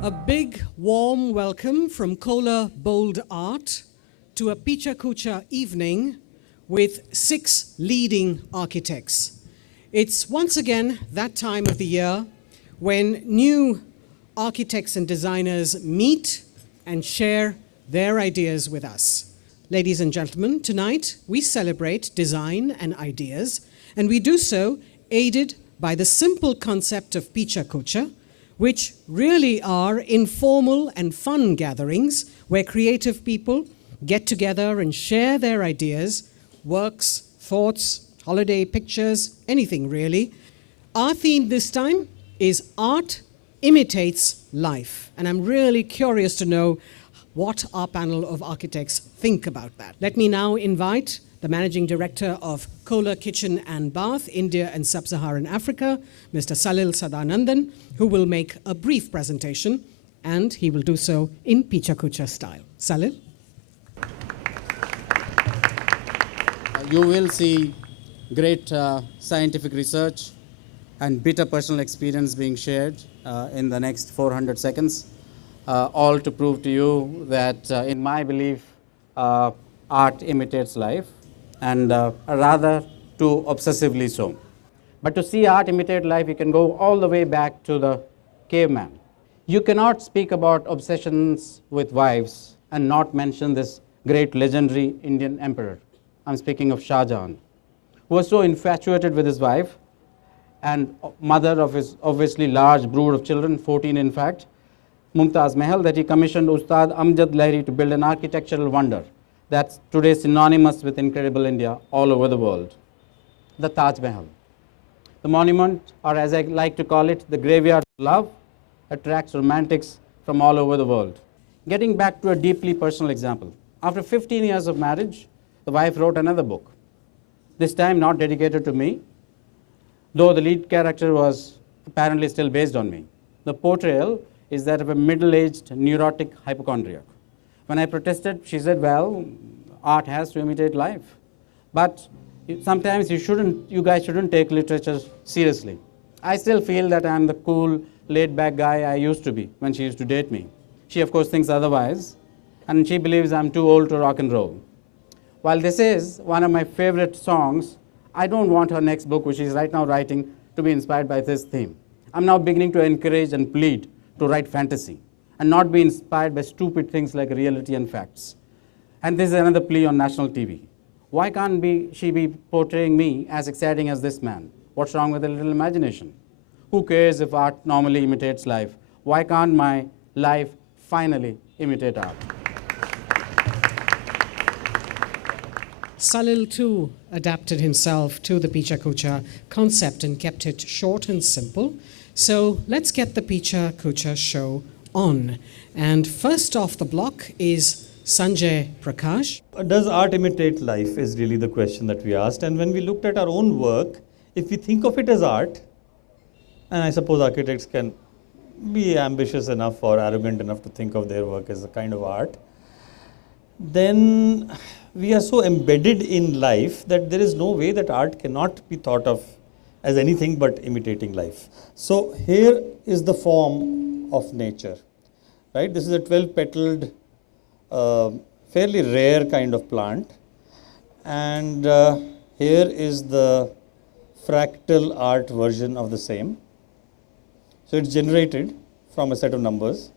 A big, warm welcome from Kohler Bold Art to a PechaKucha evening with 6 leading architects. It's once again that time of the year when new architects and designers meet and share their ideas with us. Ladies and gentlemen, tonight we celebrate design and ideas, and we do so aided by the simple concept of PechaKucha, which really are informal and fun gatherings where creative people get together and share their ideas, works, thoughts, holiday pictures, anything really. Our theme this time is Art Imitates Life, and I'm really curious to know what our panel of architects think about that. Let me now invite the Managing Director of Kohler Kitchen and Bath, India and Sub-Saharan Africa, Mr. Salil Sadanandan, who will make a brief presentation, and he will do so in PechaKucha style. Salil? You will see great scientific research and bitter personal experience being shared in the next 400 seconds, all to prove to you that, in my belief, art imitates life, and rather too obsessively so. But to see art imitate life, you can go all the way back to the caveman. You cannot speak about obsessions with wives and not mention this great legendary Indian emperor. I'm speaking of Shah Jahan, who was so infatuated with his wife and mother of his obviously large brood of children, 14 in fact, Mumtaz Mahal, that he commissioned Ustad Amjad Lahiri to build an architectural wonder that's today synonymous with incredible India all over the world, the Taj Mahal. The monument, or as I like to call it, the graveyard of love, attracts romantics from all over the world. Getting back to a deeply personal example, after 15 years of marriage, the wife wrote another book, this time not dedicated to me, though the lead character was apparently still based on me. The portrayal is that of a middle-aged neurotic hypochondriac. When I protested, she said, well, art has to imitate life. But sometimes you guys shouldn't take literature seriously. I still feel that I'm the cool, laid-back guy I used to be when she used to date me. She, of course, thinks otherwise, and she believes I'm too old to rock and roll. While this is one of my favorite songs, I don't want her next book, which she's right now writing, to be inspired by this theme. I'm now beginning to encourage and plead to write fantasy and not be inspired by stupid things like reality and facts. And this is another plea on national TV. Why can't she be portraying me as exciting as this man? What's wrong with a little imagination? Who cares if art normally imitates life? Why can't my life finally imitate art? Salil too adapted himself to the PechaKucha concept and kept it short and simple. So let's get the PechaKucha show on. And first off the block is Sanjay Prakash. Does art imitate life is really the question that we asked. And when we looked at our own work, if we think of it as art, and I suppose architects can be ambitious enough or arrogant enough to think of their work as a kind of art, then we are so embedded in life that there is no way that art cannot be thought of as anything but imitating life. So here is the form of nature, right? This is a 12-petaled, fairly rare kind of plant, and here is the fractal art version of the same. So it's generated from a set of numbers,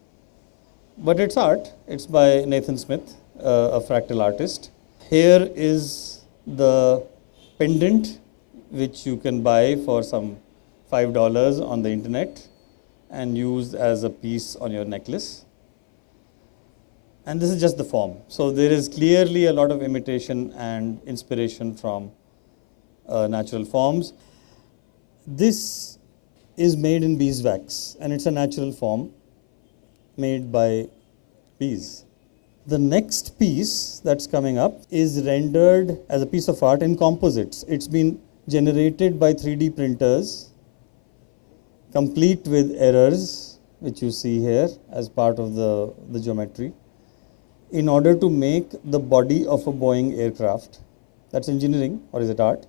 but it's art. It's by Nathan Smith, a fractal artist. Here is the pendant, which you can buy for some $5 on the internet and use as a piece on your necklace. And this is just the form. So there is clearly a lot of imitation and inspiration from natural forms. This is made in beeswax, and it's a natural form made by bees. The next piece that's coming up is rendered as a piece of art in composites. It's been generated by 3D printers, complete with errors, which you see here as part of the geometry, in order to make the body of a Boeing aircraft. That's engineering, or is it art?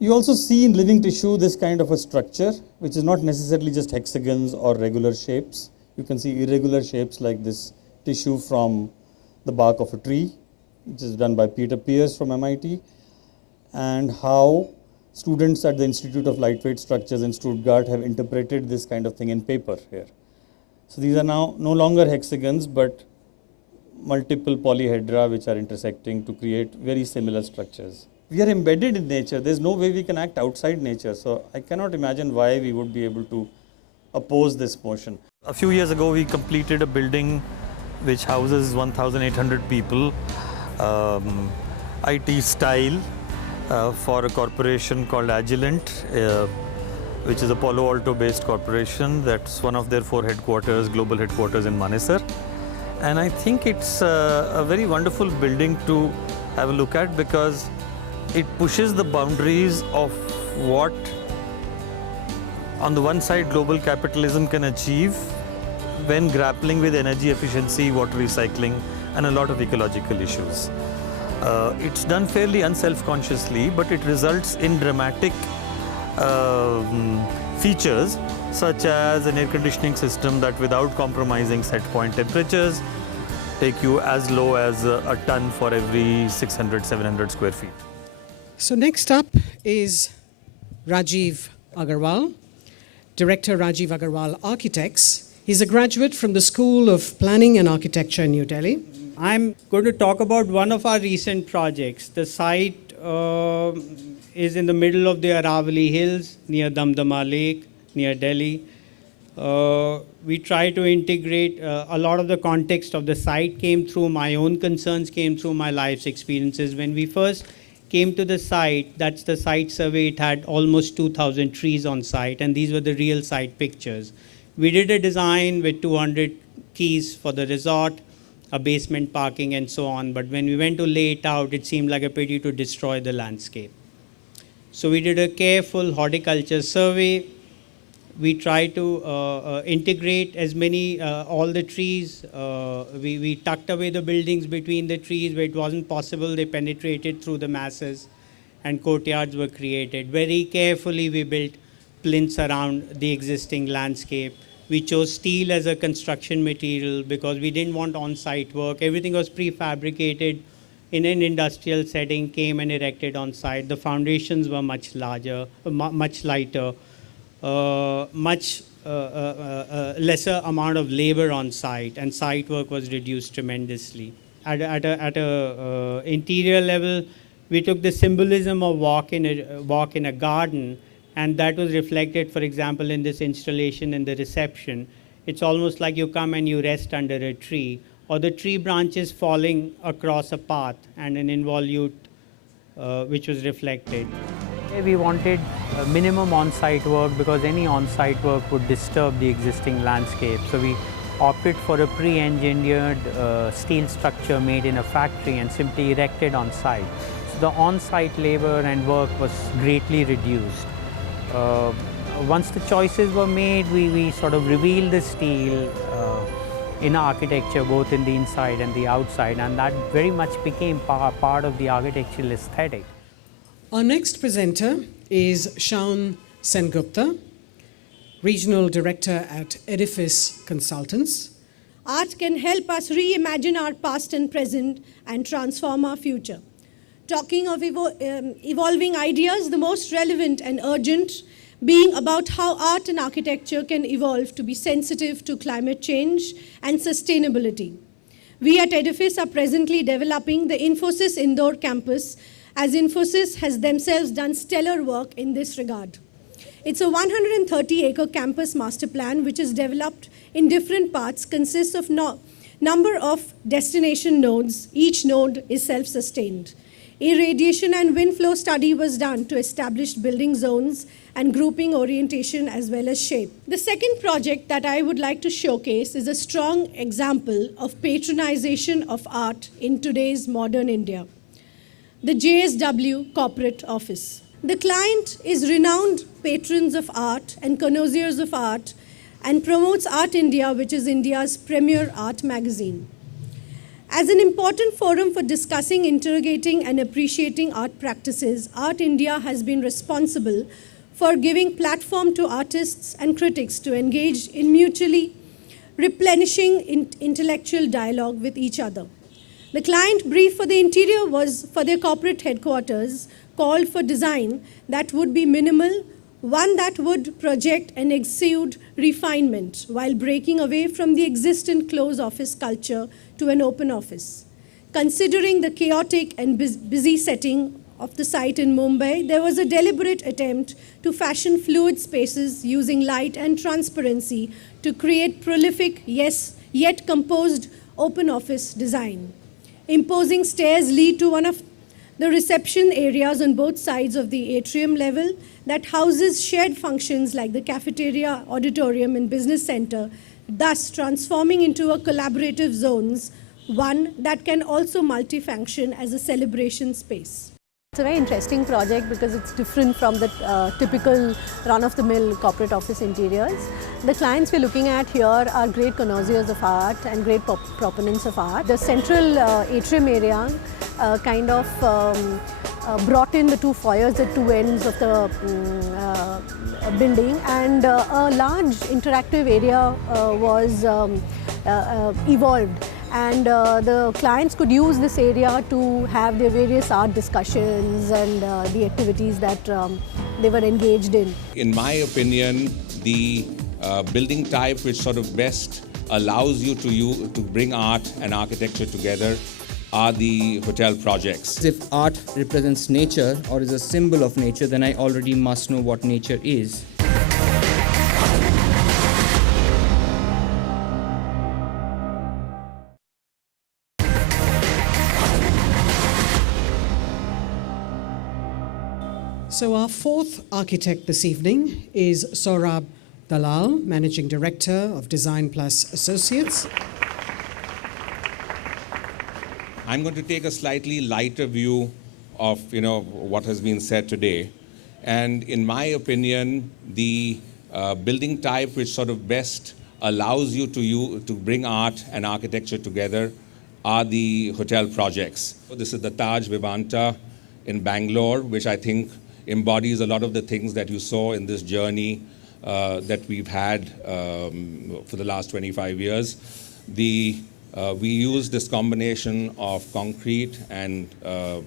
You also see in living tissue this kind of a structure, which is not necessarily just hexagons or regular shapes. You can see irregular shapes like this tissue from the bark of a tree, which is done by Peter Pierce from MIT, and how students at the Institute of Lightweight Structures in Stuttgart have interpreted this kind of thing in paper here. So these are now no longer hexagons, but multiple polyhedra which are intersecting to create very similar structures. We are embedded in nature. There's no way we can act outside nature. So I cannot imagine why we would be able to oppose this motion. A few years ago, we completed a building which houses 1,800 people, IT style, for a corporation called Agilent, which is a Palo Alto based corporation. That's one of their 4 headquarters, global headquarters in Manesar. And I think it's a very wonderful building to have a look at, because it pushes the boundaries of what, on the one side, global capitalism can achieve when grappling with energy efficiency, water recycling, and a lot of ecological issues. It's done fairly unself-consciously, but it results in dramatic features, such as an air conditioning system that, without compromising set point temperatures, take you as low as a ton for every 600, 700 square feet. So next up is Rajiv Agarwal, Director Rajiv Agarwal Architects. He's a graduate from the School of Planning and Architecture in New Delhi. I'm going to talk about one of our recent projects. The site is in the middle of the Aravalli Hills, near Damdama Lake, near Delhi. We try to integrate a lot of the context of the site came through my own concerns, came through my life's experiences. When we first came to the site, that's the site survey, it had almost 2,000 trees on site, and these were the real site pictures. We did a design with 200 keys for the resort, a basement parking and so on, but when we went to lay it out, it seemed like a pity to destroy the landscape. So we did a careful horticulture survey. We tried to integrate as many, all the trees. We tucked away the buildings between the trees where it wasn't possible. They penetrated through the masses, and courtyards were created. Very carefully, we built plinths around the existing landscape. We chose steel as a construction material because we didn't want on-site work. Everything was prefabricated in an industrial setting, came and erected on site. The foundations were much larger, much lighter. Much lesser amount of labor on site, and site work was reduced tremendously. At a interior level, we took the symbolism of walk in a garden, and that was reflected, for example, in this installation in the reception. It's almost like you come and you rest under a tree, or the tree branches falling across a path, and an involute which was reflected. We wanted minimum on-site work because any on-site work would disturb the existing landscape. So we opted for a pre-engineered steel structure made in a factory and simply erected on site. So the on-site labor and work was greatly reduced. Once the choices were made, we sort of revealed the steel in architecture, both in the inside and the outside, and that very much became part of the architectural aesthetic. Our next presenter is Shaun Sengupta, Regional Director at Edifice Consultants. Art can help us reimagine our past and present and transform our future. Talking of evolving ideas, the most relevant and urgent being about how art and architecture can evolve to be sensitive to climate change and sustainability. We at Edifice are presently developing the Infosys Indore campus, as Infosys has themselves done stellar work in this regard. It's a 130-acre campus master plan which is developed in different parts, consists of number of destination nodes. Each node is self-sustained. Irradiation and wind flow study was done to establish building zones and grouping orientation as well as shape. The second project that I would like to showcase is a strong example of patronization of art in today's modern India. The JSW Corporate Office. The client is renowned patrons of art and connoisseurs of art and promotes Art India, which is India's premier art magazine. As an important forum for discussing, interrogating, and appreciating art practices, Art India has been responsible for giving platform to artists and critics to engage in mutually replenishing intellectual dialogue with each other. The client brief for the interior was for their corporate headquarters, called for design that would be minimal, one that would project and exude refinement while breaking away from the existent closed office culture to an open office. Considering the chaotic and busy setting of the site in Mumbai, there was a deliberate attempt to fashion fluid spaces using light and transparency to create prolific, yes, yet composed open office design. Imposing stairs lead to one of the reception areas on both sides of the atrium level that houses shared functions like the cafeteria, auditorium, and business center, thus transforming into a collaborative zones, one that can also multifunction as a celebration space. It's a very interesting project because it's different from the typical run-of-the-mill corporate office interiors. The clients we're looking at here are great connoisseurs of art and great proponents of art. The central atrium area kind of brought in the two foyers at two ends of the building, and a large interactive area was evolved. And the clients could use this area to have their various art discussions and the activities that they were engaged in. In my opinion, the building type which sort of best allows you to bring art and architecture together are the hotel projects. If art represents nature or is a symbol of nature, then I already must know what nature is. So our fourth architect this evening is Saurabh Dalal, Managing Director of Design Plus Associates. I'm going to take a slightly lighter view of what has been said today. And in my opinion, the building type which sort of best allows you to bring art and architecture together are the hotel projects. This is the Taj Vivanta in Bangalore, which I think embodies a lot of the things that you saw in this journey that we've had for the last 25 years. We used this combination of concrete and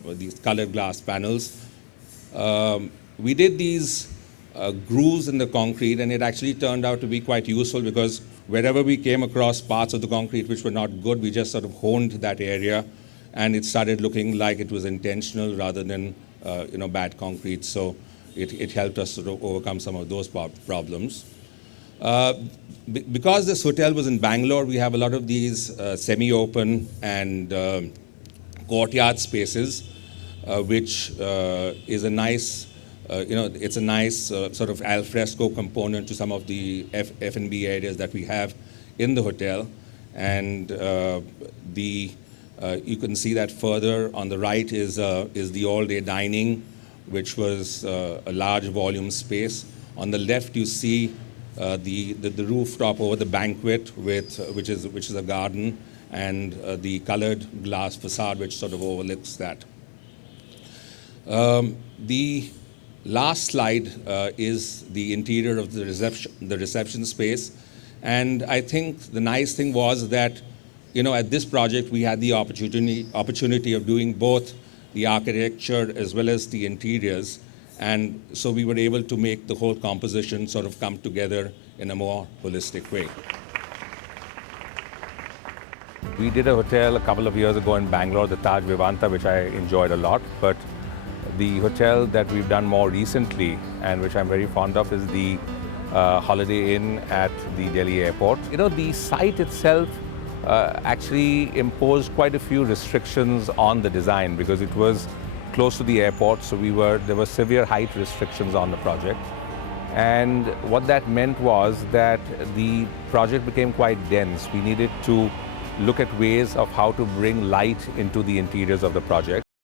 these colored glass panels. We did these grooves in the concrete, and it actually turned out to be quite useful because wherever we came across parts of the concrete which were not good, we just sort of honed that area, and it started looking like it was intentional rather than bad concrete. So it helped us sort of overcome some of those problems. Because this hotel was in Bangalore, we have a lot of these semi-open and courtyard spaces, which is a nice, it's a nice sort of al fresco component to some of the F&B areas that we have in the hotel. And you can see that further on the right is the all-day dining, which was a large volume space. On the left, you see the rooftop over the banquet, which is a garden, and the colored glass facade, which sort of overlooks that. The last slide is the interior of the reception space, and I think the nice thing was that at this project we had the opportunity of doing both the architecture as well as the interiors. And so we were able to make the whole composition sort of come together in a more holistic way. We did a hotel a couple of years ago in Bangalore, the Taj Vivanta, which I enjoyed a lot. But the hotel that we've done more recently, and which I'm very fond of, is the Holiday Inn at the Delhi airport. The site itself actually imposed quite a few restrictions on the design because it was close to the airport, so there were severe height restrictions on the project. And what that meant was that the project became quite dense. We needed to look at ways of how to bring light into the interiors of the project.